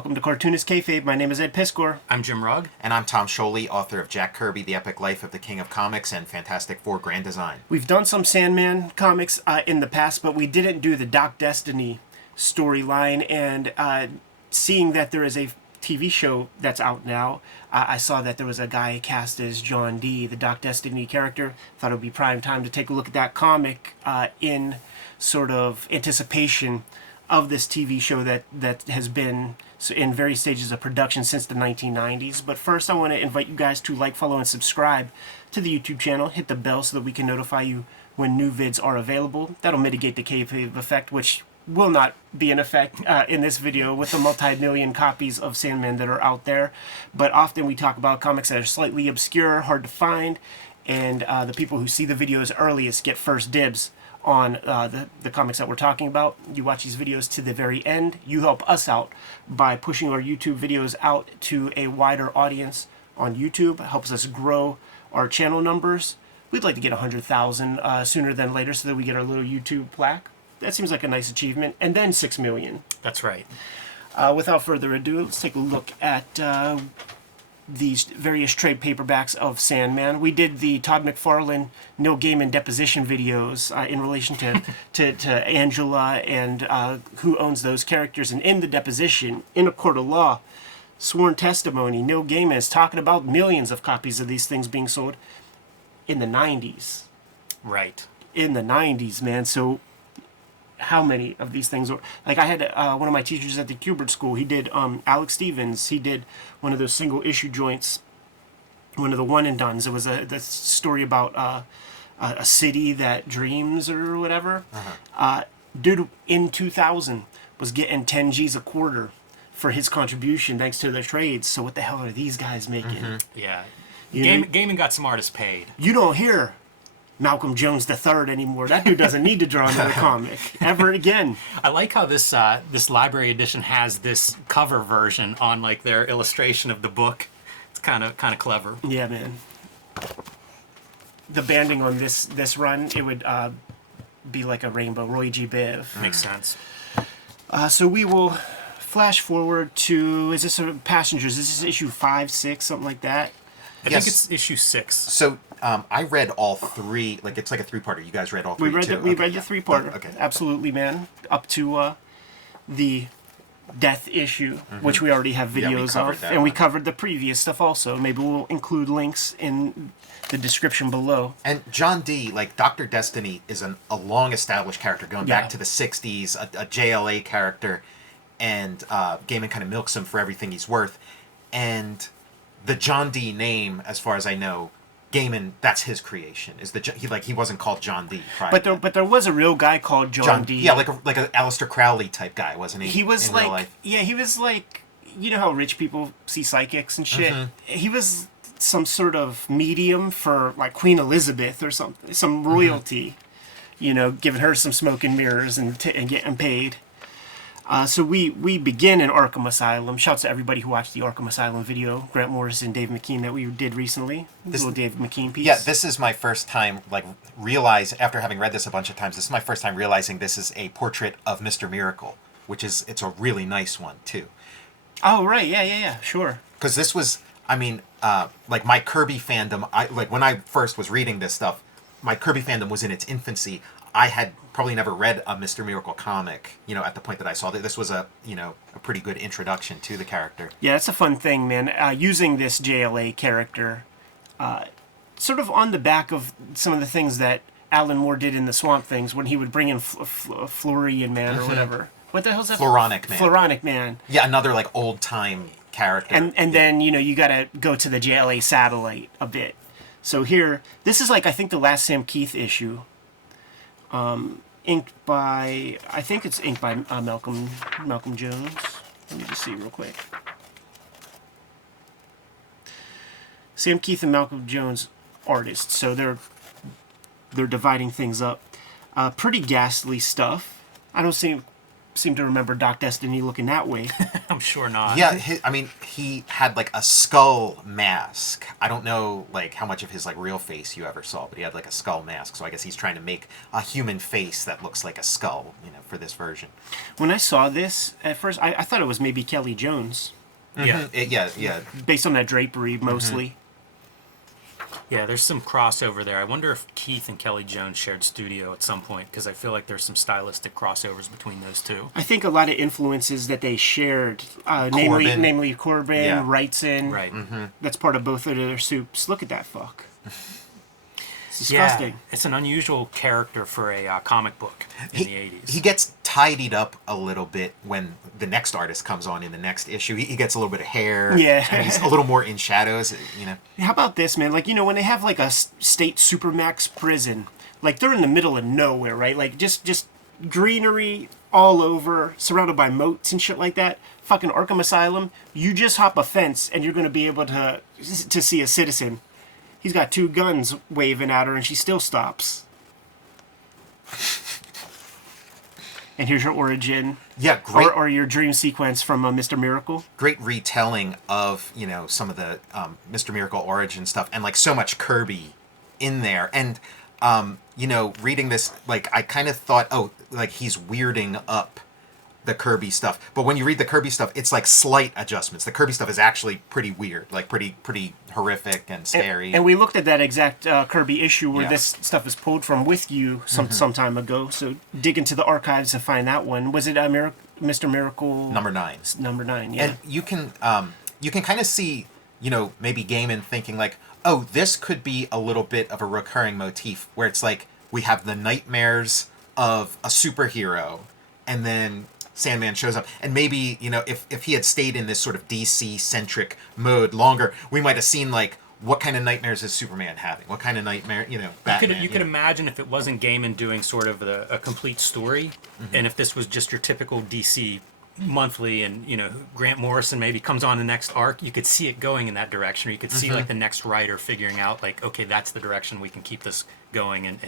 Welcome to Cartoonist Kayfabe. My name is Ed Piskor. I'm Jim Rugg. And I'm Tom Scholey, author of Jack Kirby, The Epic Life of the King of Comics, and Fantastic Four Grand Design. We've done some Sandman comics in the past, but we didn't do the Doc Destiny storyline. And seeing that there is a TV show that's out now, I saw that there was a guy cast as John Dee, the Doc Destiny character. Thought it would be prime time to take a look at that comic in sort of anticipation of this TV show that has been in various stages of production since the 1990s. But first, I want to invite you guys to like, follow, and subscribe to the YouTube channel. Hit the bell so that we can notify you when new vids are available. That'll mitigate the kayfabe effect, which will not be in effect in this video with the multi-million copies of Sandman that are out there. But often we talk about comics that are slightly obscure, hard to find, and the people who see the videos earliest get first dibs on the comics that we're talking about. You watch these videos to the very end. You help us out by pushing our YouTube videos out to a wider audience on YouTube. It helps us grow our channel numbers. We'd like to get 100,000 sooner than later so that we get our little YouTube plaque. That seems like a nice achievement. And then 6 million. That's right. Without further ado, let's take a look at these various trade paperbacks of Sandman. We did the Todd McFarlane Neil Gaiman deposition videos in relation to Angela and who owns those characters. And in the deposition, in a court of law, sworn testimony, Neil Gaiman is talking about millions of copies of these things being sold in the 90s. Right. In the 90s, man. So how many of these things were, like, I had one of my teachers at the Kubert School, he did Alex Stevens, he did one of those single issue joints, one of the one and dones. It was the story about a city that dreams or whatever. Dude in 2000 was getting 10 G's a quarter for his contribution thanks to the trades. So what the hell are these guys making? Yeah. You know? Gaiman got some artists paid. You don't hear Malcolm Jones III anymore. That dude doesn't need to draw another comic ever again. I like how this this library edition has this cover version on like their illustration of the book. It's kind of clever. Yeah, man. The banding on this run, it would be like a rainbow. Roy G. Biv. Makes sense. So we will flash forward to, is this sort of Passengers? Is this issue 5, 6, something like that? I think it's issue 6. So I read all three. Like, it's like a three-parter. You guys read all three, We read the three-parter. Okay. Absolutely, man. Up to the death issue, which we already have videos of. And we covered the previous stuff also. Maybe we'll include links in the description below. And John Dee, like Dr. Destiny, is a long-established character going back to the 60s, a JLA character, and Gaiman kind of milks him for everything he's worth. And the John Dee name, as far as I know, Gaiman, that's his creation. He wasn't called John Dee prior. But there was a real guy called John Dee. Yeah, like a Aleister Crowley type guy, wasn't he? He was in like, real life? yeah, he was like, you know how rich people see psychics and shit. He was some sort of medium for like Queen Elizabeth or something, some royalty. You know, giving her some smoke and mirrors and getting paid. So we begin in Arkham Asylum. Shouts to everybody who watched the Arkham Asylum video, Grant Morris and Dave McKean, that we did recently. This little Dave McKean piece. Yeah, this is my first time, like, after having read this a bunch of times, this is my first time realizing this is a portrait of Mr. Miracle, it's a really nice one, too. Oh, right, yeah, sure. Because this was, I mean, like, my Kirby fandom, when I first was reading this stuff, my Kirby fandom was in its infancy. I had probably never read a Mr. Miracle comic, at the point that I saw that. This was a pretty good introduction to the character. Yeah, it's a fun thing, man. Using this JLA character, sort of on the back of some of the things that Alan Moore did in the Swamp Things when he would bring in Florian Man or whatever. What the hell's that? Floronic Man. Floronic Man. Yeah, another like old time character. And then you got to go to the JLA satellite a bit. So here, this is like I think the last Sam Keith issue. Inked by, I think it's inked by Malcolm Jones. Let me just see real quick. Sam Keith and Malcolm Jones artists, so they're dividing things up. Pretty ghastly stuff. I don't see seem to remember Doc Destiny looking that way. I'm sure not. Yeah, he had like a skull mask. I don't know like how much of his like real face you ever saw, but he had like a skull mask. So I guess he's trying to make a human face that looks like a skull, for this version. When I saw this at first, I thought it was maybe Kelly Jones, Yeah. Yeah. based on that drapery mostly. Yeah, there's some crossover there. I wonder if Keith and Kelly Jones shared studio at some point, because I feel like there's some stylistic crossovers between those two. I think a lot of influences that they shared, namely Corbin, Yeah. Wrightson. Right. That's part of both of their soups. Look at that fuck. It's disgusting. Yeah, it's an unusual character for a comic book in the 80s. He gets tidied up a little bit when the next artist comes on in the next issue. He gets a little bit of hair. Yeah. And he's a little more in shadows, How about this, man? Like, when they have like a state supermax prison, like they're in the middle of nowhere, right? Like just greenery all over, surrounded by moats and shit like that. Fucking Arkham Asylum, you just hop a fence and you're going to be able to see a citizen. He's got 2 guns waving at her and she still stops. And here's your origin. Yeah, great. Or your dream sequence from Mr. Miracle. Great retelling of some of the Mr. Miracle origin stuff, and like so much Kirby in there. And reading this, like I kind of thought, oh, like he's weirding up the Kirby stuff. But when you read the Kirby stuff, it's like slight adjustments. The Kirby stuff is actually pretty weird, like pretty horrific and scary. And we looked at that exact Kirby issue where Yeah. this stuff is pulled from with you some time ago. So dig into the archives to find that one. Was it Mr. Miracle Number 9. Number 9? Yeah. And you can kind of see, maybe Gaiman thinking like, oh, this could be a little bit of a recurring motif where it's like we have the nightmares of a superhero, and then Sandman shows up, and maybe if he had stayed in this sort of DC centric mode longer, we might have seen like what kind of nightmares is Superman having, what kind of nightmare Batman. You could imagine if it wasn't Gaiman doing sort of a complete story, and if this was just your typical DC monthly, and Grant Morrison maybe comes on the next arc, you could see it going in that direction, or you could see like the next writer figuring out like, okay, that's the direction we can keep this going and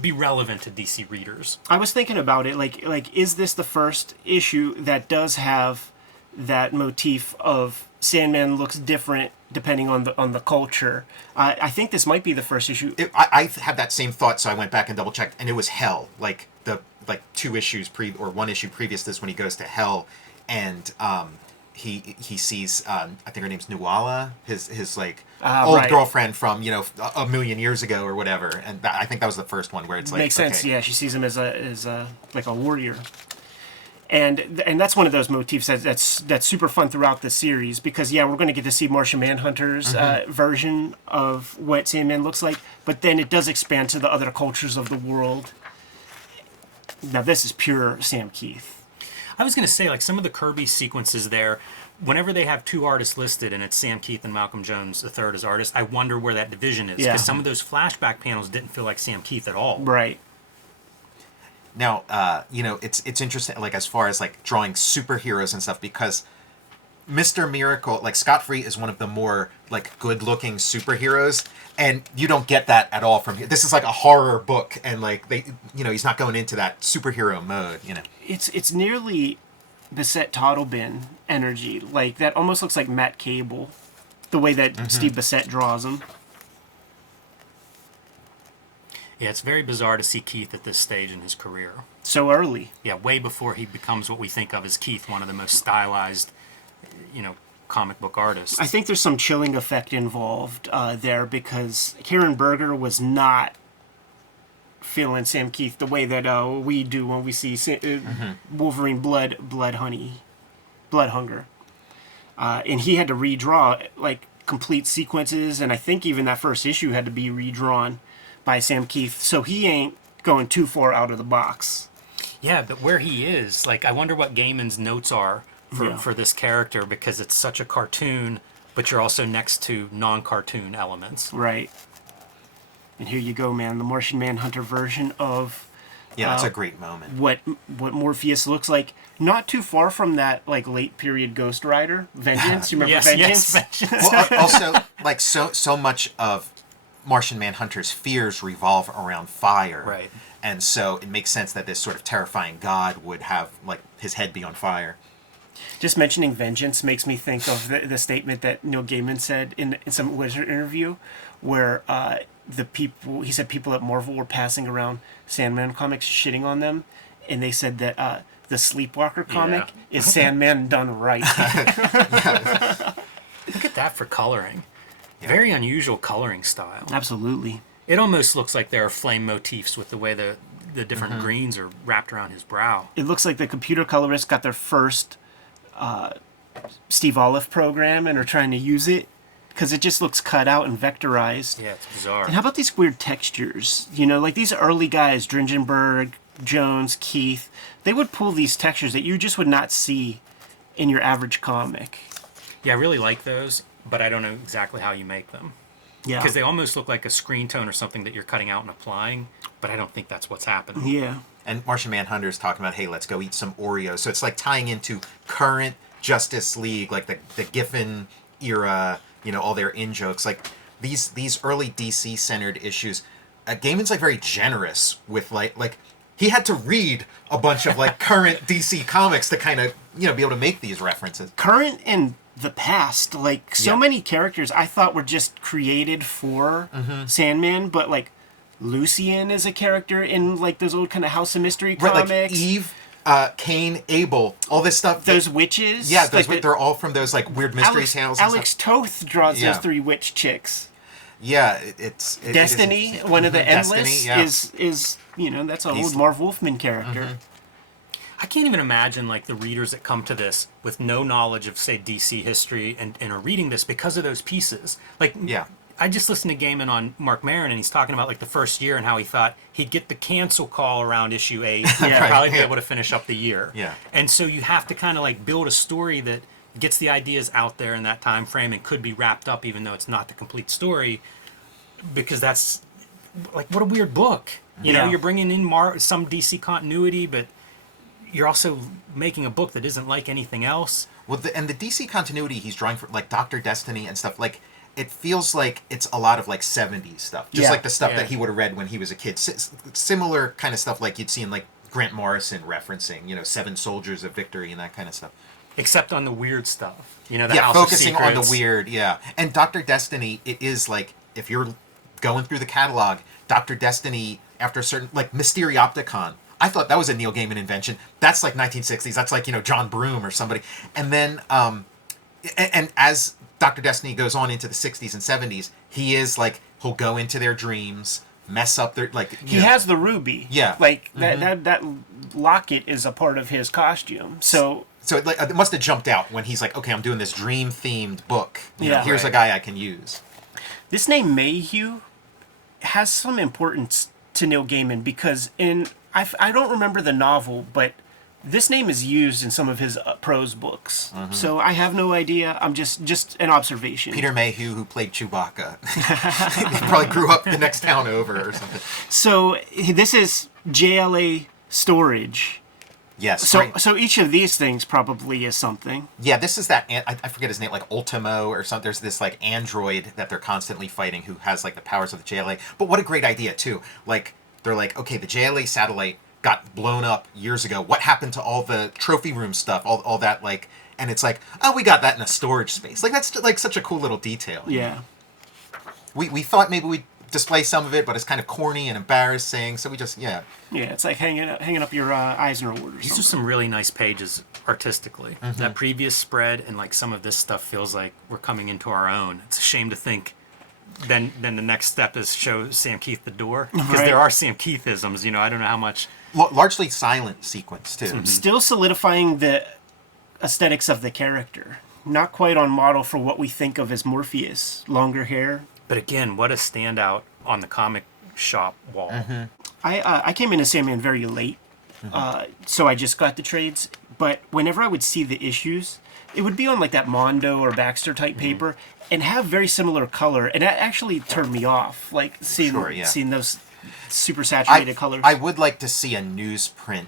be relevant to DC readers. I was thinking about it, like is this the first issue that does have that motif of Sandman looks different depending on the culture? I think this might be the first issue. I had that same thought, so I went back and double checked, and it was Hell. Like 2 issues or 1 issue previous to this, when he goes to Hell, and he sees I think her name's Nuala, his like old right. girlfriend from a million years ago or whatever, and I think that was the first one where it's like Makes sense. okay. Yeah, she sees him as a like a warrior. And that's one of those motifs that's super fun throughout the series, because we're going to get to see Martian Manhunter's version of what Sandman looks like, but then it does expand to the other cultures of the world. Now this is pure Sam Keith. I was going to say, like, some of the Kirby sequences there, whenever they have 2 artists listed and it's Sam Keith and Malcolm Jones the third as artist, I wonder where that division is, because some of those flashback panels didn't feel like Sam Keith at all. Right. Now, it's interesting, like, as far as, like, drawing superheroes and stuff, because Mr. Miracle, like, Scott Free is one of the more, like, good-looking superheroes, and you don't get that at all from here. This is, like, a horror book, and, like, he's not going into that superhero mode, It's nearly Bissett Toddlebin energy. Like, that almost looks like Matt Cable, the way that Steve Bissett draws him. Yeah, it's very bizarre to see Keith at this stage in his career. So early. Yeah, way before he becomes what we think of as Keith, one of the most stylized, comic book artists. I think there's some chilling effect involved there, because Karen Berger was not feeling Sam Keith the way that we do when we see Wolverine Blood Hunger. And he had to redraw like complete sequences, and I think even that first issue had to be redrawn by Sam Keith, so he ain't going too far out of the box. Yeah, but where he is, like, I wonder what Gaiman's notes are for this character, because it's such a cartoon, but you're also next to non-cartoon elements. Right. And here you go, man, the Martian Manhunter version of that's a great moment. What Morpheus looks like, not too far from that like late period Ghost Rider Vengeance. You remember Vengeance? Yes, Vengeance. Well, also, like, so much of Martian Manhunter's fears revolve around fire. Right. And so it makes sense that this sort of terrifying god would have, like, his head be on fire. Just mentioning vengeance makes me think of the statement that Neil Gaiman said in some Wizard interview, where he said people at Marvel were passing around Sandman comics shitting on them, and they said that the Sleepwalker comic is Sandman done right. Look at that for coloring. Yeah. Very unusual coloring style. Absolutely. It almost looks like there are flame motifs with the way the different greens are wrapped around his brow. It looks like the computer colorists got their first Steve Olive program and are trying to use it, because it just looks cut out and vectorized. Yeah, it's bizarre. And how about these weird textures? You know, like these early guys, Dringenberg, Jones, Keith, they would pull these textures that you just would not see in your average comic. Yeah, I really like those, but I don't know exactly how you make them. Yeah. Because they almost look like a screen tone or something that you're cutting out and applying, but I don't think that's what's happening. Yeah. And Martian Manhunter is talking about, hey, let's go eat some Oreos. So it's like tying into current Justice League, like the Giffen era, you know, all their in-jokes. Like these early DC-centered issues, Gaiman's like very generous with like he had to read a bunch of like current DC comics to kind of, you know, be able to make these references. Current and the past, like so many characters I thought were just created for Sandman, but like Lucian is a character in like those old kind of House of Mystery comics. Right, like Eve, Cain, Abel, all this stuff. Those witches. Yeah, those they're all from those like weird mystery tales. And Alex stuff. Toth draws those three witch chicks. Yeah, Destiny, one of the Endless, Destiny, is you know, that's an old Marv Wolfman character. I can't even imagine like the readers that come to this with no knowledge of, say, DC history and are reading this because of those pieces. Like, I just listened to Gaiman on Mark Maron, and he's talking about like the first year and how he thought he'd get the cancel call around issue 8 and probably be able to finish up the year. Yeah. And so you have to kind of like build a story that gets the ideas out there in that time frame and could be wrapped up even though it's not the complete story, because that's like, what a weird book. You know, you're bringing in some DC continuity, but you're also making a book that isn't like anything else. Well, the DC continuity he's drawing for, like, Dr. Destiny and stuff, like, it feels like it's a lot of, like, 70s stuff. Just like the stuff that he would have read when he was a kid. Similar kind of stuff like you'd see in, like, Grant Morrison referencing, you know, Seven Soldiers of Victory and that kind of stuff. Except on the weird stuff. You know, the House focusing of on the weird, And Dr. Destiny, it is, like, if you're going through the catalog, Dr. Destiny, after a certain, like, Mysteriopticon, I thought that was a Neil Gaiman invention. That's like 1960s. That's like, you know, John Broome or somebody. And then, and as Dr. Destiny goes on into the 60s and 70s, he is like, he'll go into their dreams, mess up their, like... He has the ruby. Yeah. Like, that locket is a part of his costume. So it must have jumped out when he's like, okay, I'm doing this dream-themed book. You know, here's a guy I can use. This name Mayhew has some importance to Neil Gaiman because I don't remember the novel, but this name is used in some of his prose books. So I have no idea. I'm just an observation. Peter Mayhew, who played Chewbacca. He probably grew up the next town over or something. So this is JLA Storage. Yes. So each of these things probably is something. Yeah, this is that, I forget his name, like Ultimo or something. There's this like android that they're constantly fighting who has like the powers of the JLA. But what a great idea too. Like, they're like, okay, the JLA satellite got blown up years ago. What happened to all the trophy room stuff? All that, like, and it's like, oh, we got that in a storage space. Like, that's like such a cool little detail. Yeah. We thought maybe we'd display some of it, but it's kind of corny and embarrassing. So we just, Yeah, it's like hanging up your Eisner Award or These something. are some really nice pages artistically. That previous spread and like some of this stuff feels like we're coming into our own. It's a shame to think then the next step is show Sam Keith the door, because there are Sam Keithisms. You know, I don't know how much. Largely silent sequence too. Still solidifying the aesthetics of the character. Not quite on model for what we think of as Morpheus. Longer hair. But again, what a standout on the comic shop wall. I came into Sandman very late, so I just got the trades. But whenever I would see the issues, it would be on like that Mondo or Baxter type paper and have very similar color, and that actually turned me off. Like seeing those super saturated colors. I would like to see a newsprint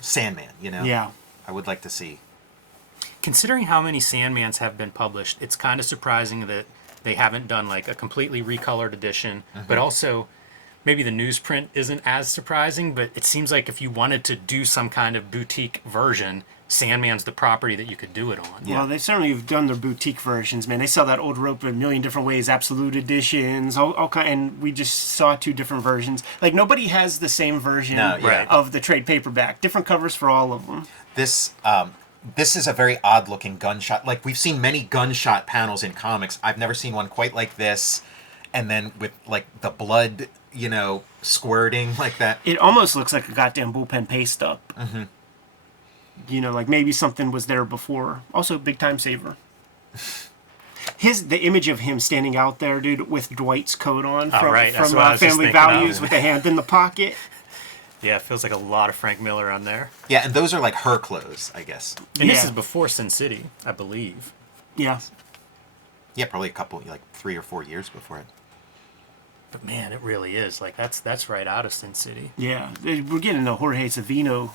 Sandman. You know. Yeah. I would like to see. Considering how many Sandmans have been published, it's kind of surprising that They haven't done like a completely recolored edition, but also maybe the newsprint isn't as surprising, but it seems like if you wanted to do some kind of boutique version, Sandman's the property that you could do it on. Yeah. Well, they certainly have done their boutique versions, man. They sell that old rope in a million different ways, absolute editions, all kind, and we just saw 2 different versions. Like, nobody has the same version of the trade paperback. Different covers for all of them. This is a very odd looking gunshot. Like, we've seen many gunshot panels in comics. I've never seen one quite like this. And then with like the blood, squirting like that. It almost looks like a goddamn bullpen paste up. Like maybe something was there before. Also, big time saver. The image of him standing out there, dude, with Dwight's coat on from Family Values with a hand in the pocket. Yeah, it feels like a lot of Frank Miller on there. Yeah, and those are like her clothes, I guess. And this is before Sin City, I believe. Yeah. Yeah, probably a couple, like 3 or 4 years before it. But man, it really is. Like, that's right out of Sin City. Yeah, we're getting into Jorge Savino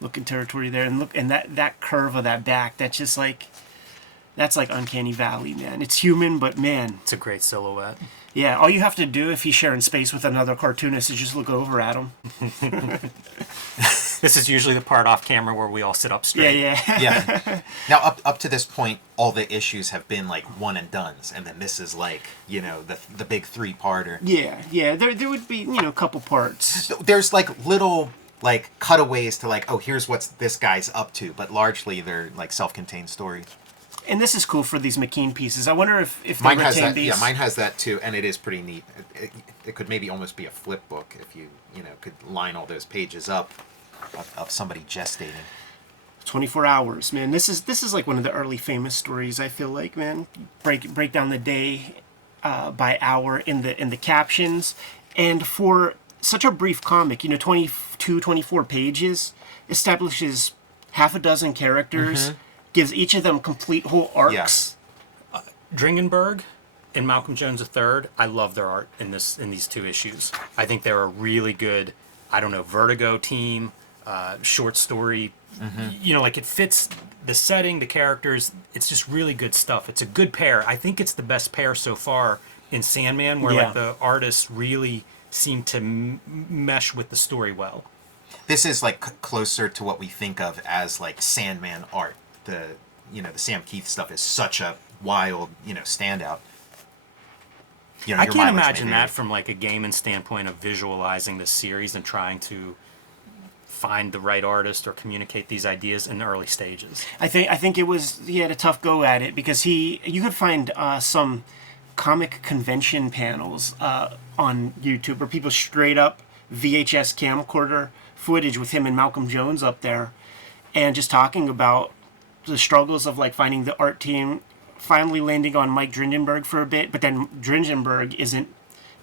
looking territory there, and look, and that curve of that back, that's just like, that's like Uncanny Valley, man. It's human, but man, It's a great silhouette. yeah. All you have to do if he's sharing space with another cartoonist is just look over at him. This is usually the part off camera where we all sit up straight. Yeah. Yeah. Now, up to this point, all the issues have been like one and dones, and then this is like, the big 3-parter. Yeah. There would be a couple parts. There's like little like cutaways to like, oh, here's what this guy's up to, but largely they're like self-contained stories. And this is cool for these McKean pieces. I wonder if they Mine has retain that. these. Yeah, mine has that too, and it is pretty neat. It could maybe almost be a flip book if you could line all those pages up of somebody gestating. 24 hours, man. This is like one of the early famous stories. I feel like, man, break down the day by hour in the captions, and for such a brief comic, 22, 24 pages, establishes half a dozen characters, gives each of them complete whole arcs. Yeah. Dringenberg and Malcolm Jones III, I love their art in these 2 issues. I think they're a really good, Vertigo team, short story. Like it fits the setting, the characters. It's just really good stuff. It's a good pair. I think it's the best pair so far in Sandman, where like the artists really seem to mesh with the story well. This is like closer to what we think of as like Sandman art. The Sam Keith stuff is such a wild standout. I can't imagine that from like a Gaiman standpoint of visualizing this series and trying to find the right artist or communicate these ideas in the early stages. I think he had a tough go at it because you could find some comic convention panels on YouTube where people straight up VHS camcorder footage with him and Malcolm Jones up there and just talking about the struggles of like finding the art team, finally landing on Mike Dringenberg for a bit, but then Dringenberg isn't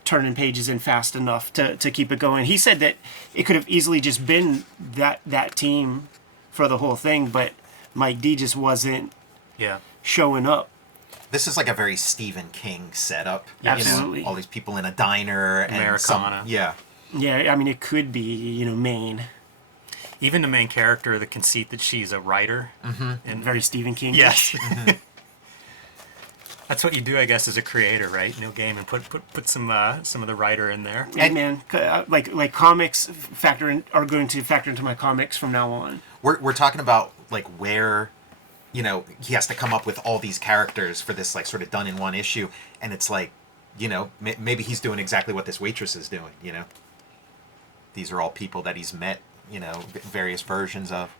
turning pages in fast enough to keep it going. He said that it could have easily just been that team for the whole thing, but Mike D just wasn't showing up. This is like a very Stephen King setup. Absolutely. All these people in a diner and Americana. Yeah, I mean, it could be, Maine. Even the main character, the conceit that she's a writer. And very Stephen King. Yes. That's what you do, I guess, as a creator, right? Neil Gaiman put some of the writer in there. And man, like comics are going to factor into my comics from now on. We're talking about like where, he has to come up with all these characters for this like sort of done in one issue, and it's like, maybe he's doing exactly what this waitress is doing. These are all people that he's met, various versions of.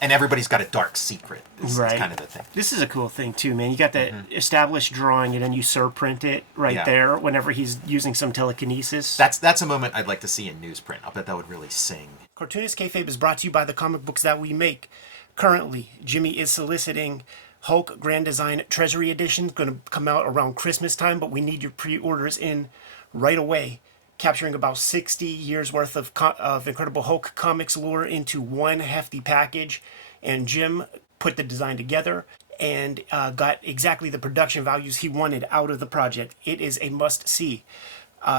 And everybody's got a dark secret. Is kind of the thing. This is a cool thing too, man. You got that established drawing, and then you surprint it there whenever he's using some telekinesis. That's a moment I'd like to see in newsprint. I'll bet that would really sing. Cartoonist Kayfabe is brought to you by the comic books that we make. Currently, Jimmy is soliciting Hulk Grand Design Treasury Edition. Going to come out around Christmas time, but we need your pre-orders in right away. Capturing about 60 years worth of Incredible Hulk comics lore into one hefty package. And Jim put the design together and got exactly the production values he wanted out of the project. It is a must-see.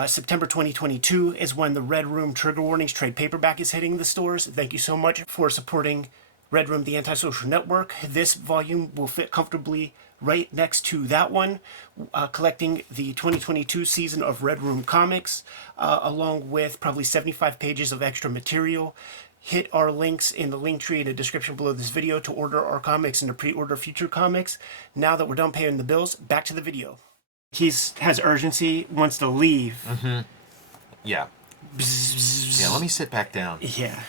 September 2022 is when the Red Room Trigger Warnings trade paperback is hitting the stores. Thank you so much for supporting Red Room, the Antisocial Network. This volume will fit comfortably right next to that one, collecting the 2022 season of Red Room Comics, along with probably 75 pages of extra material. Hit our links in the link tree in the description below this video to order our comics and to pre-order future comics. Now that we're done paying the bills, back to the video. Has urgency, wants to leave. Yeah. Yeah, let me sit back down. Yeah,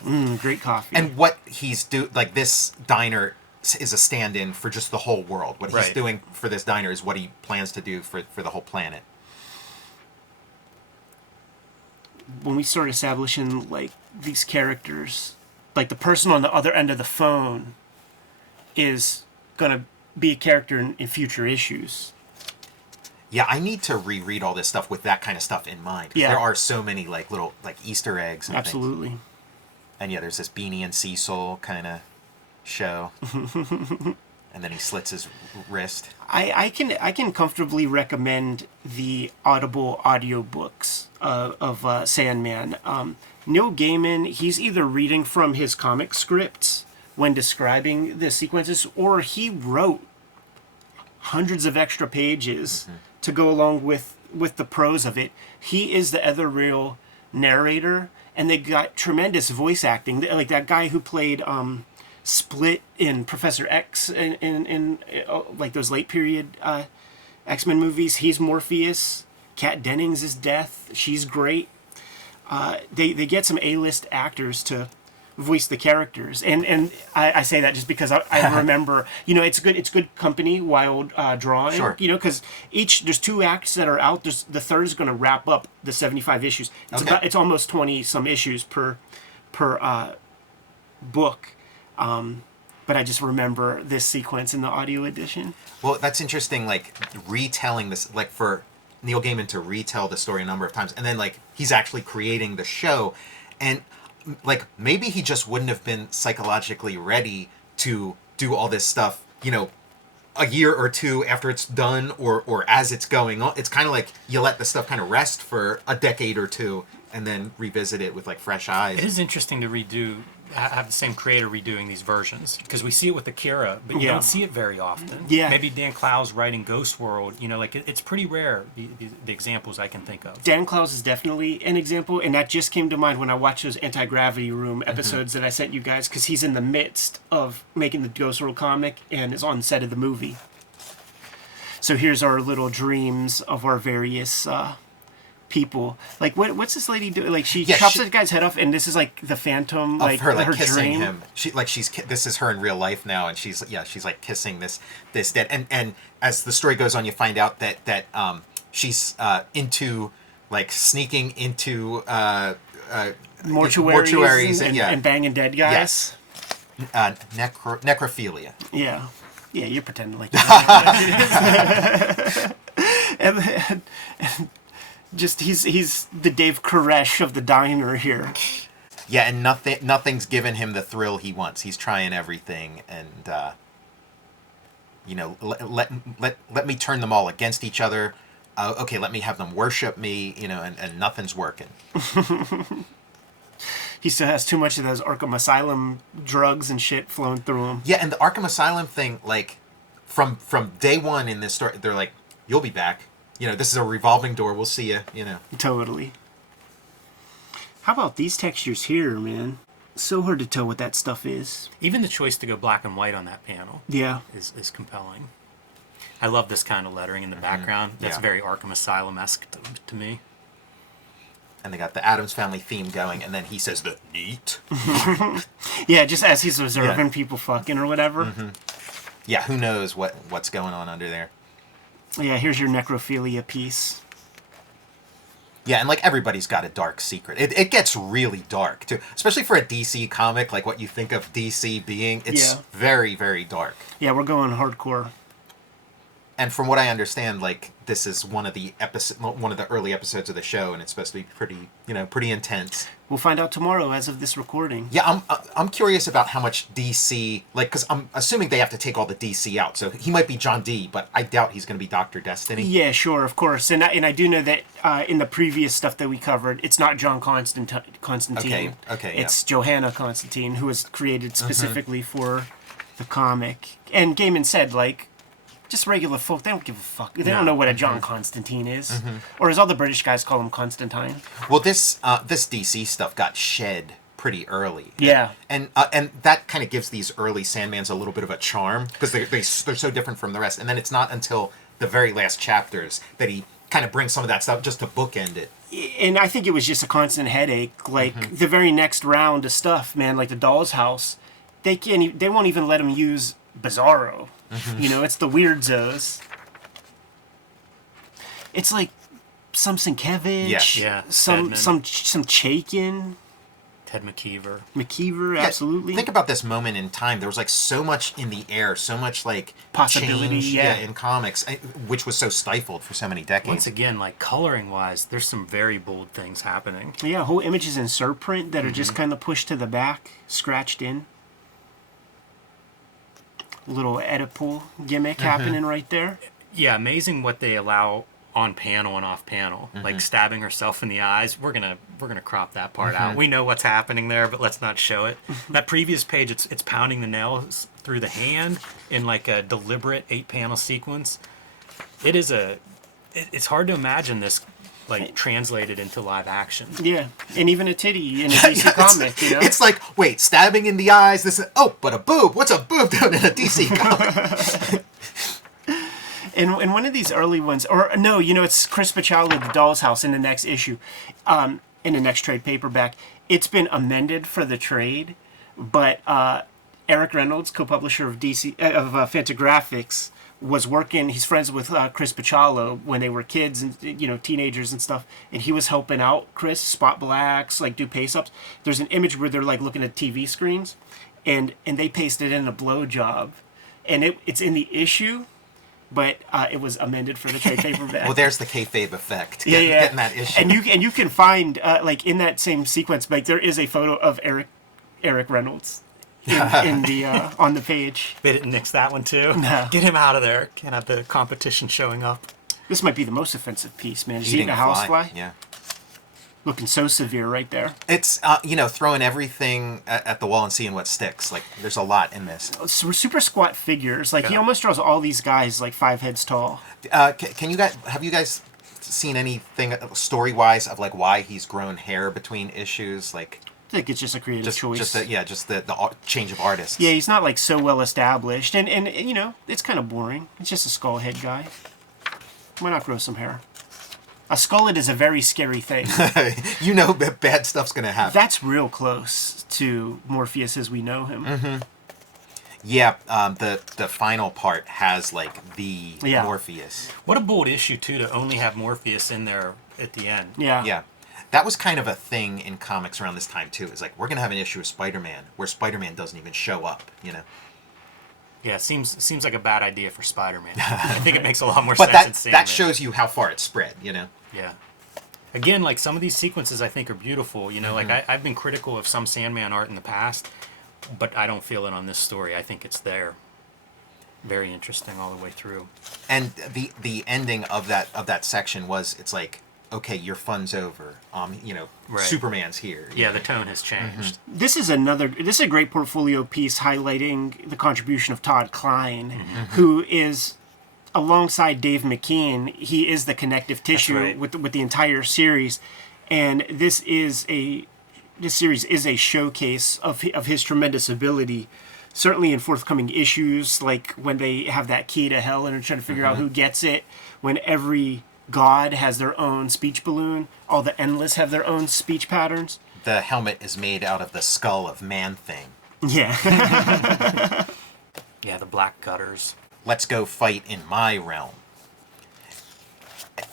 great coffee. And what he's like this diner is a stand-in for just the whole world. What he's doing for this diner is what he plans to do for the whole planet. When we start establishing like these characters, like the person on the other end of the phone is gonna be a character in future issues. Yeah, I need to reread all this stuff with that kind of stuff in mind. Yeah. There are so many like little like Easter eggs and absolutely things. And yeah, there's this Beanie and Cecil kind of show. And then he slits his wrist. I can comfortably recommend the Audible audiobooks of Sandman. Neil Gaiman, he's either reading from his comic scripts when describing the sequences, or he wrote hundreds of extra pages to go along with the prose of it. He is the ethereal narrator, and they got tremendous voice acting. Like that guy who played Split in Professor X in like those late period X-Men movies. He's Morpheus. Kat Dennings is Death. She's great. They get some A-list actors to voice the characters, and I say that just because I remember, it's good company while drawing. Sure. Because there's 2 acts that are out. The third is going to wrap up the 75 issues. It's almost 20 some issues per book. But I just remember this sequence in the audio edition. Well, that's interesting, like, retelling this, like, for Neil Gaiman to retell the story a number of times, and then, like, he's actually creating the show, and, like, maybe he just wouldn't have been psychologically ready to do all this stuff, a year or 2 after it's done, or as it's going on. It's kind of like you let the stuff kind of rest for a decade or 2, and then revisit it with, like, fresh eyes. It is interesting to have the same creator redoing these versions, because we see it with Akira, but you don't see it very often. Yeah. Maybe Dan Clowes writing Ghost World, it's pretty rare, the examples I can think of. Dan Clowes is definitely an example, and that just came to mind when I watched those Anti-Gravity Room episodes that I sent you guys, because he's in the midst of making the Ghost World comic and is on set of the movie. So here's our little dreams of our various people. Like, what's this lady doing? Like, she chops the guy's head off, and this is like the Phantom, like her kissing dream. him. This is her in real life now, and she's like kissing this dead. And as the story goes on, you find out that she's into, like, sneaking into mortuaries and banging dead guys. Yes. Necrophilia. Yeah, you're pretending like that. and just he's the Dave Koresh of the diner here. Yeah, and nothing's given him the thrill he wants. He's trying everything, and let me turn them all against each other. Okay, let me have them worship me. And nothing's working. He still has too much of those Arkham Asylum drugs and shit flowing through him. Yeah, and the Arkham Asylum thing, like, from day one in this story, they're like, "You'll be back. This is a revolving door. We'll see you." Totally. How about these textures here, man? So hard to tell what that stuff is. Even the choice to go black and white on that panel is compelling. I love this kind of lettering in the background. That's very Arkham Asylum-esque to me. And they got the Addams Family theme going, and then he says the neat. Yeah, just as he's observing people fucking or whatever. Yeah, who knows what's going on under there. Yeah, here's your necrophilia piece. Yeah, and, like, everybody's got a dark secret. It gets really dark, too. Especially for a DC comic, like what you think of DC being. It's very, very dark. Yeah, we're going hardcore. And from what I understand, like, this is one of the early episodes of the show, and it's supposed to be pretty intense. We'll find out tomorrow as of this recording. Yeah, I'm curious about how much DC, like, because I'm assuming they have to take all the DC out, so he might be John D, but I doubt he's going to be Dr. Destiny. Yeah, sure, of course. And I do know that in the previous stuff that we covered, it's not John Constantine. Okay, It's Johanna Constantine, who was created specifically for the comic. And Gaiman said, like, just regular folk. They don't give a fuck. They No. don't know what a John Constantine is, or as all the British guys call him, Constantine. Well, this DC stuff got shed pretty early. Yeah. And that kind of gives these early Sandmans a little bit of a charm because they're so different from the rest. And then it's not until the very last chapters that he kind of brings some of that stuff just to bookend it. And I think it was just a constant headache. Like the very next round of stuff, man, like the Doll's House, they won't even let him use Bizarro. You know, it's the weird zoes. It's like some Sienkiewicz, Yeah. some Stedman. Chaikin, Ted McKeever, Yeah, absolutely. Think about this moment in time. There was like so much in the air, so much like Possibility, change, yeah. in comics, which was so stifled for so many decades. Once again, like coloring wise, there's some very bold things happening. Yeah, whole images in surprint that are just kind of pushed to the back, scratched in. Little Oedipal gimmick happening right there. Yeah, amazing what they allow on panel and off panel. Like stabbing herself in the eyes. We're gonna crop that part out. We know what's happening there, but let's not show it. That previous page, it's pounding the nails through the hand in like a deliberate 8-panel sequence. It's hard to imagine this like translated into live action. Yeah, and even a titty in a DC comic, you know? It's like, wait, stabbing in the eyes. This is, but a boob. What's a boob doing in a DC comic? In one of these early ones, or no, you know, it's Chris Bachalo, The Doll's House, in the next issue, in the next trade paperback. It's been amended for the trade, but Eric Reynolds, co-publisher of Fantagraphics, was working. He's friends with Chris Bachalo when they were kids and teenagers and stuff, and he was helping out Chris spot blacks, like do paste ups. There's an image where they're like looking at TV screens, and they pasted in a blowjob, and it's in the issue. But it was amended for the trade paperback. Well, there's the kayfabe effect. Yeah. Getting that issue. And you can find like in that same sequence, like there is a photo of Eric Reynolds in the on the page. They didn't nix that one too. No. Get him out of there. Can't have the competition showing up. This might be the most offensive piece, man. Just eating a housefly. Yeah. Looking so severe right there. It's throwing everything at the wall and seeing what sticks. Like there's a lot in this. Super squat figures. Like he Yeah. almost draws all these guys like 5 heads tall. Have you guys seen anything story wise of like why he's grown hair between issues? Like I think it's just a creative choice. just the change of artists. Yeah, he's not like so well established, and it's kind of boring. It's just a skull head guy. Why not grow some hair? A skullhead is a very scary thing. Bad stuff's gonna happen. That's real close to Morpheus as we know him. Yeah, the final part has like the Yeah. Morpheus. What a bold issue too to only have Morpheus in there at the end. Yeah. Yeah. That was kind of a thing in comics around this time too. It's like we're gonna have an issue of Spider-Man where Spider-Man doesn't even show up, Yeah, seems like a bad idea for Spider-Man. I think it makes a lot more But sense in that Sandman. shows you how far it spread, Yeah. Again, like some of these sequences I think are beautiful. Like I've been critical of some Sandman art in the past, but I don't feel it on this story. I think it's there. Very interesting all the way through. And the ending of that section was it's like, okay, your fun's over. Right. Superman's here. Yeah, the tone has changed. This is a great portfolio piece highlighting the contribution of Todd Klein, who is alongside Dave McKean. He is the connective tissue right. with the entire series, and this series is a showcase of his tremendous ability. Certainly in forthcoming issues, like when they have that key to hell and are trying to figure out who gets it, when every god has their own speech balloon, all the Endless have their own speech patterns. The helmet is made out of the skull of Man-Thing. Yeah. Yeah, the black gutters. Let's go fight in my realm.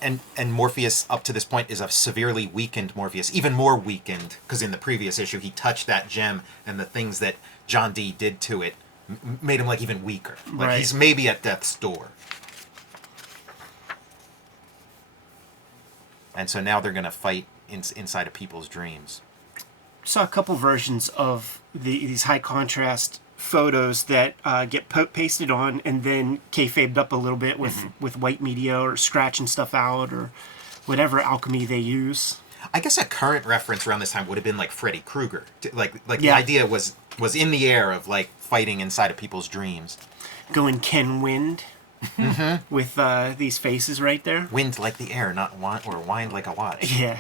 And Morpheus up to this point is a severely weakened Morpheus, even more weakened because in the previous issue he touched that gem and the things that John Dee did to it made him like even weaker. Like Right. he's maybe at death's door. And so now they're going to fight inside of people's dreams. Saw a couple versions of these high contrast photos that get pasted on and then kayfabed up a little bit with white media or scratching stuff out or whatever alchemy they use. I guess a current reference around this time would have been like Freddy Krueger. Like the Yeah. idea was in the air of like fighting inside of people's dreams. Going Ken Wind. with these faces right there. Wind like the air, not wind like a watch. Yeah.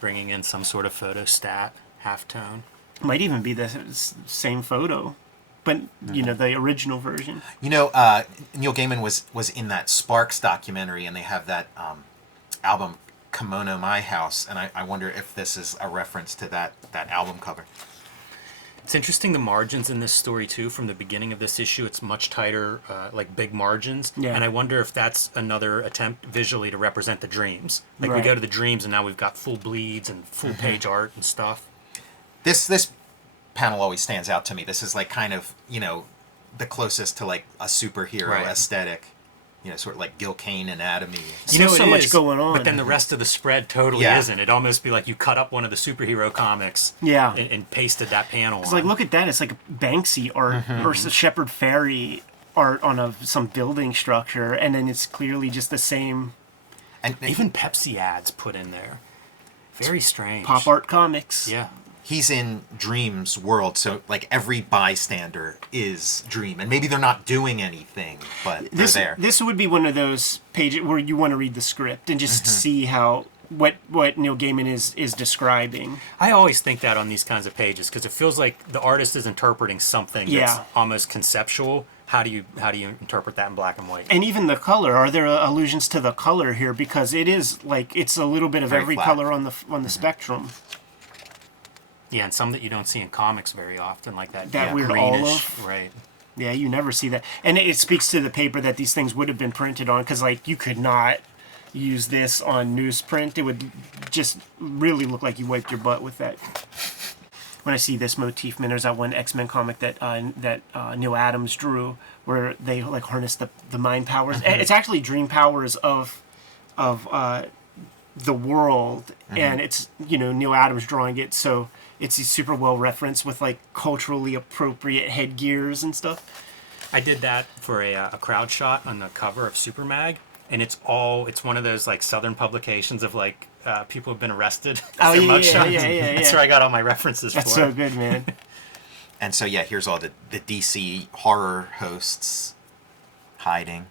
Bringing in some sort of photo stat, halftone. Might even be the same photo, but the original version. Neil Gaiman was in that Sparks documentary, and they have that album Kimono My House, and I wonder if this is a reference to that album cover. It's interesting, the margins in this story too. From the beginning of this issue, it's much tighter, like big margins. Yeah. And I wonder if that's another attempt visually to represent the dreams. Like we Right. go to the dreams, and now we've got full bleeds and full page art and stuff. This panel always stands out to me. This is like kind of the closest to like a superhero Right. aesthetic. Sort of like Gil Kane anatomy. So it much is, going on. But then the rest of the spread totally Yeah. isn't. It'd almost be like you cut up one of the superhero comics Yeah. and pasted that panel It's on. like, look at that. It's like a Banksy art or Shepard Fairey art on some building structure, and then it's clearly just the same And Even Pepsi ads put in there. Very strange. pop art comics. Yeah. he's in Dream's world, so like every bystander is Dream, and maybe they're not doing anything, but they're there. This would be one of those pages where you want to read the script and just see how what Neil Gaiman is describing. I always think that on these kinds of pages because it feels like the artist is interpreting something that's Yeah. almost conceptual. How do you interpret that in black and white? And even the color, are there allusions to the color here? Because it is like it's a little bit of Very every flat. color on the spectrum. Yeah, and some that you don't see in comics very often, like that That weird greenish, olive. right? Yeah, you never see that. And it speaks to the paper that these things would have been printed on, because like you could not use this on newsprint. It would just really look like you wiped your butt with that. When I see this motif, man, there's that one X-Men comic that Neil Adams drew where they like harness the mind powers. It's actually dream powers of the world, and it's Neil Adams drawing it, so it's super well referenced with like culturally appropriate headgears and stuff. I did that for a crowd shot on the cover of Super Mag, and it's one of those like Southern publications of like people have been arrested. Oh, for yeah, mugshots. yeah. That's where I got all my references That's for. so good, man. And so yeah, here's all the DC horror hosts hiding.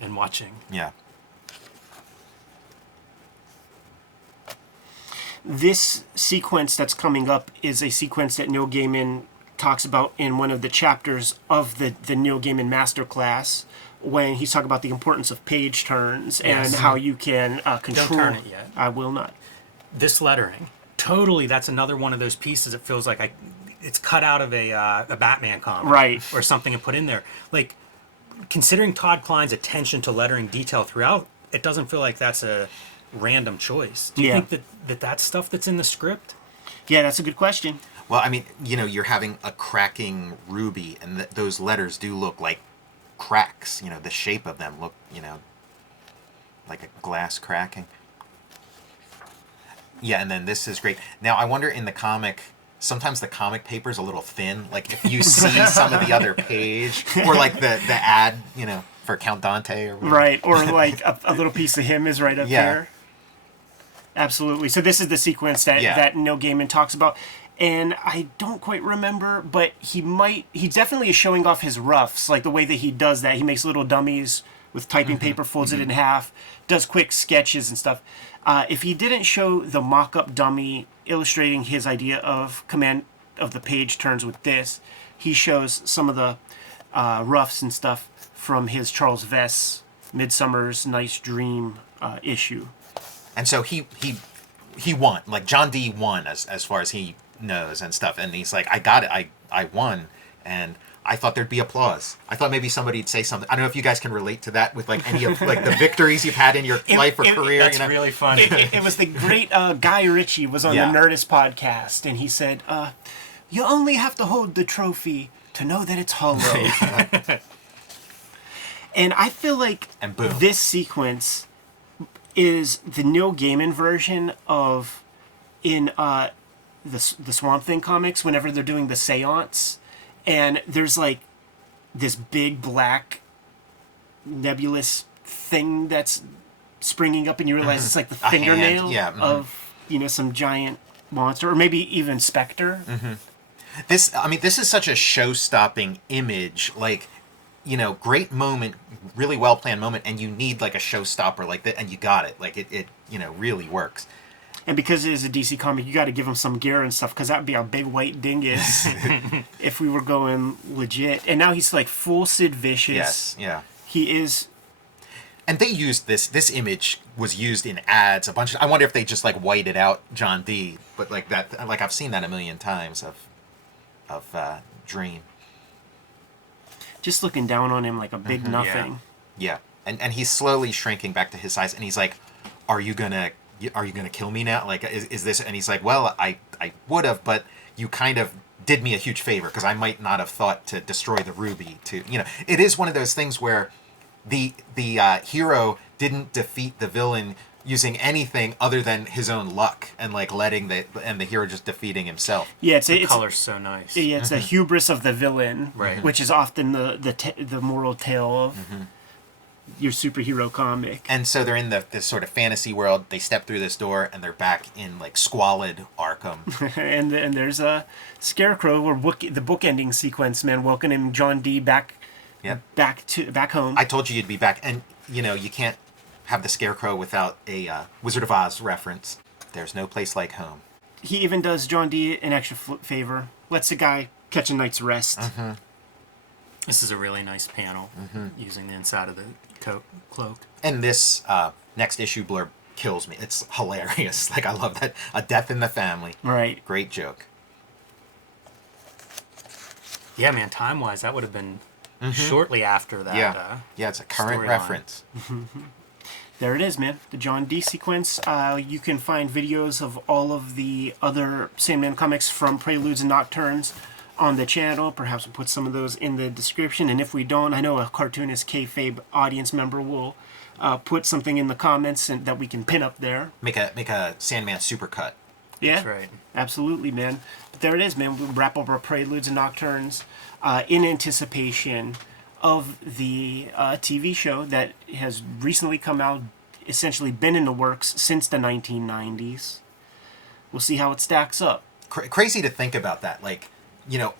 And watching. Yeah. This sequence that's coming up is a sequence that Neil Gaiman talks about in one of the chapters of the Neil Gaiman Masterclass, when he's talking about the importance of page turns and how you can control. Don't turn it yet. I will not. This lettering, totally. That's another one of those pieces. It feels like it's cut out of a Batman comic, Right. or something, and put in there. Like, considering Todd Klein's attention to lettering detail throughout, it doesn't feel like that's a random choice. Do you Yeah. think that's stuff that's in the script? Yeah, that's a good question. Well, I mean, you're having a cracking ruby, and those letters do look like cracks. The shape of them look, like a glass cracking. Yeah, and then this is great. Now, I wonder in the comic, sometimes the comic paper is a little thin. Like, if you see some of the other page, or like the ad, for Count Dante or whatever. Right, or like a little piece of him is right up Yeah. here. Absolutely. So this is the sequence that Neil Gaiman talks about. And I don't quite remember, but he definitely is showing off his roughs, like the way that he does that. He makes little dummies with typing paper, folds it in half, does quick sketches and stuff. If he didn't show the mock-up dummy illustrating his idea of command of the page turns with this, he shows some of the roughs and stuff from his Charles Vess Midsummer's Nice Dream issue. And so he won. Like, John D. won as far as he knows and stuff. And he's like, I got it. I won. And I thought there'd be applause. I thought maybe somebody'd say something. I don't know if you guys can relate to that with like any of like the victories you've had in your life or career. That's really funny. It was the great Guy Ritchie was on Yeah. the Nerdist podcast, and he said, you only have to hold the trophy to know that it's hollow. And I feel like And boom. this sequence is the Neil Gaiman version of in the Swamp Thing comics whenever they're doing the seance, and there's like this big black nebulous thing that's springing up, and you realize it's like the A hand, fingernail yeah, of some giant monster, or maybe even Spectre. This is such a show-stopping image. Like, great moment, really well planned moment, and you need like a showstopper like that, and you got it. Like it really works. And because it is a DC comic, you got to give him some gear and stuff, because that would be a big white dingus if we were going legit. And now he's like full Sid Vicious. Yes, yeah. He is. And they used this image was used in ads a bunch. I wonder if they just like whited out John D. But like that, like I've seen that a million times of Dream. Just looking down on him like a big nothing. Yeah, and he's slowly shrinking back to his size, and he's like, Are you gonna kill me now? Like, is this? And he's like, well, I would have, but you kind of did me a huge favor, because I might not have thought to destroy the ruby. It is one of those things where the hero didn't defeat the villain using anything other than his own luck, and like letting the hero just defeating himself. Yeah, it's color's so nice. Yeah, it's the hubris of the villain, right? Which is often the moral tale of your superhero comic. And so they're in this sort of fantasy world. They step through this door, and they're back in like squalid Arkham. and there's a Scarecrow, or the bookending sequence, man, welcoming John D. back home. I told you you'd be back, and you can't have the Scarecrow without a Wizard of Oz reference. There's no place like home. He even does John D. an extra favor. Lets the guy catch a night's rest. This is a really nice panel, using the inside of the cloak. And this next issue blurb kills me. It's hilarious. Like, I love that. A death in the family. Right. Great joke. Yeah, man, time-wise, that would have been shortly after that. Yeah, it's a current reference. There it is, man. The John D. sequence. You can find videos of all of the other Sandman comics from Preludes and Nocturnes on the channel. Perhaps we'll put some of those in the description. And if we don't, I know a Cartoonist Kayfabe audience member will put something in the comments that we can pin up there. Make a Sandman supercut. Yeah, that's right. Absolutely, man. But there it is, man. We'll wrap up our Preludes and Nocturnes in anticipation of the TV show that has recently come out, essentially been in the works since the 1990s. We'll see how it stacks up. Crazy to think about that. Like,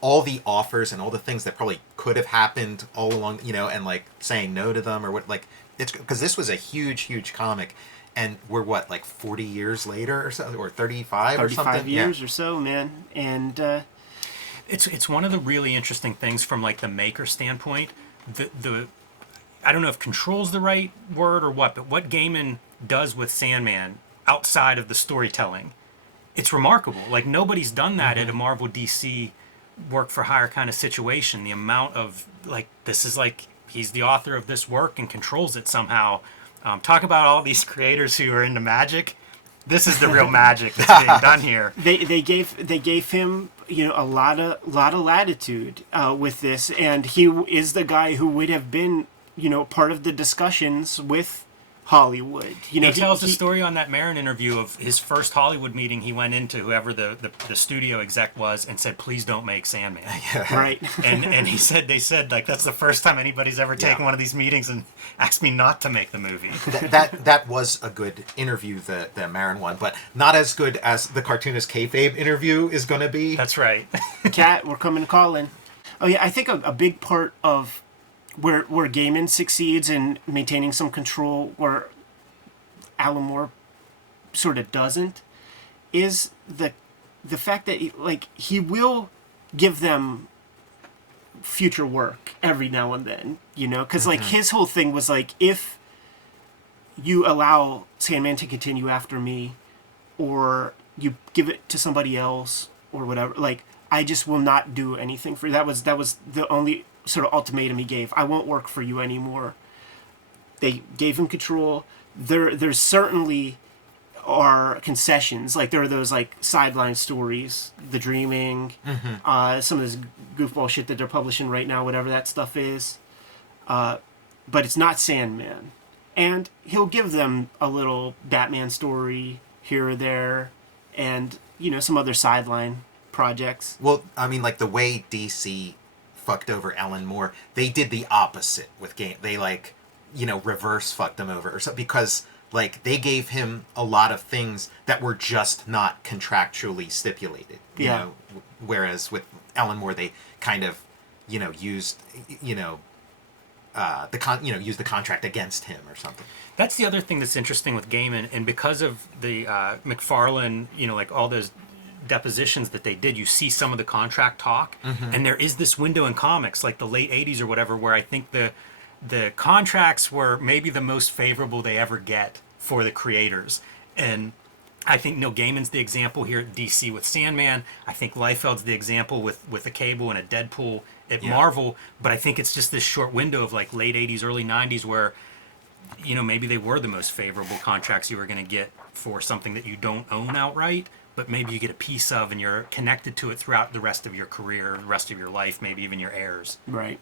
all the offers and all the things that probably could have happened all along, and like saying no to them or what, like, it's because this was a huge comic. And we're what, like 40 years later or so, or 35 or something? 35 years or so, man. And it's one of the really interesting things from like the maker standpoint. The I don't know if control's the right word or what, but what Gaiman does with Sandman outside of the storytelling, it's remarkable. Like, nobody's done that at a Marvel DC work for hire kind of situation. The amount of, like, this is like, he's the author of this work and controls it somehow. Talk about all these creators who are into magic. This is the real magic that's being done here. They gave him a lot of latitude with this, and he is the guy who would have been part of the discussions with Hollywood. He tells the story on that Marin interview of his first Hollywood meeting. He went into whoever the studio exec was and said, "Please don't make Sandman." Right. and they said like, that's the first time anybody's ever taken one of these meetings and asked me not to make the movie. That was a good interview, the Marin one, but not as good as the Cartoonist Kayfabe interview is going to be. That's right. Cat, we're coming to calling. Oh yeah, I think a big part of where Gaiman succeeds in maintaining some control, where Alan Moore sort of doesn't, is the fact that he will give them future work every now and then, because like his whole thing was like, if you allow Sandman to continue after me, or you give it to somebody else or whatever, like, I just will not do anything for you. That was the only sort of ultimatum he gave. I won't work for you anymore. They gave him control. There certainly are concessions. Like, there are those like sideline stories, The Dreaming, some of this goofball shit that they're publishing right now, whatever that stuff is. But it's not Sandman. And he'll give them a little Batman story here or there, and some other sideline projects. Well, I mean, like the way DC fucked over Alan Moore, they did the opposite with Game. They reverse fucked him over or so, because like they gave him a lot of things that were just not contractually stipulated. You know, whereas with Alan Moore, they kind of used use the contract against him or something. That's the other thing that's interesting with Gaiman, and because of the McFarlane, like all those depositions that they did, you see some of the contract talk, and there is this window in comics, like the late '80s or whatever, where I think the contracts were maybe the most favorable they ever get for the creators, and I think Neil Gaiman's the example here at DC with Sandman. I think Liefeld's the example with a Cable and a Deadpool at Marvel, but I think it's just this short window of like late '80s, early '90s where maybe they were the most favorable contracts you were going to get for something that you don't own outright, but maybe you get a piece of and you're connected to it throughout the rest of your career, the rest of your life, maybe even your heirs. Right.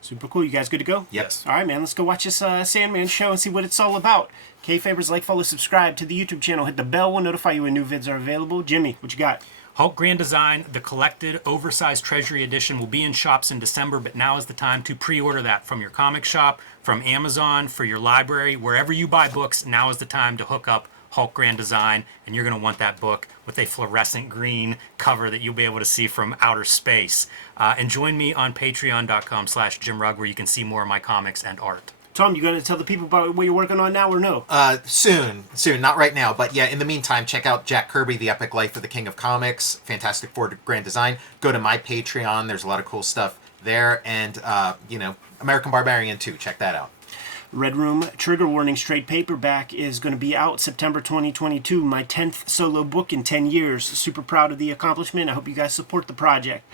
Super cool. You guys good to go? Yes. All right, man. Let's go watch this Sandman show and see what it's all about. Kayfabers, like, follow, subscribe to the YouTube channel. Hit the bell. We'll notify you when new vids are available. Jimmy, what you got? Hulk Grand Design, the collected, oversized Treasury Edition, will be in shops in December, but now is the time to pre-order that from your comic shop, from Amazon, for your library, wherever you buy books. Now is the time to hook up Hulk Grand Design, and you're going to want that book with a fluorescent green cover that you'll be able to see from outer space. And join me on patreon.com/JimRugg, where you can see more of my comics and art. Tom, you going to tell the people about what you're working on now or no? Soon, not right now, but yeah, in the meantime, check out Jack Kirby, The Epic Life of the King of Comics, Fantastic Four Grand Design. Go to my Patreon, there's a lot of cool stuff there, and, American Barbarian 2, check that out. Red Room Trigger Warnings trade paperback is going to be out September 2022, my 10th solo book in 10 years. Super proud of the accomplishment. I hope you guys support the project.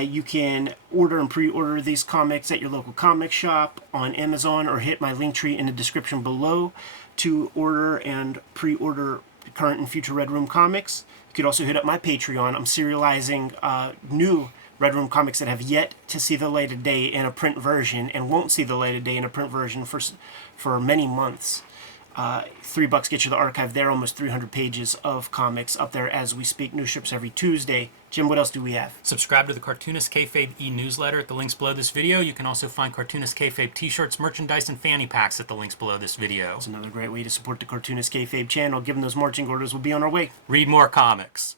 You can order and pre-order these comics at your local comic shop, on Amazon, or hit my link tree in the description below to order and pre-order current and future Red Room comics. You could also hit up my Patreon. I'm serializing new Red Room comics that have yet to see the light of day in a print version and won't see the light of day in a print version for many months. $3 gets you the archive there, almost 300 pages of comics up there as we speak. New strips every Tuesday. Jim, what else do we have? Subscribe to the Cartoonist Kayfabe e-newsletter at the links below this video. You can also find Cartoonist Kayfabe t-shirts, merchandise, and fanny packs at the links below this video. It's another great way to support the Cartoonist Kayfabe channel. Given those marching orders, we'll be on our way. Read more comics.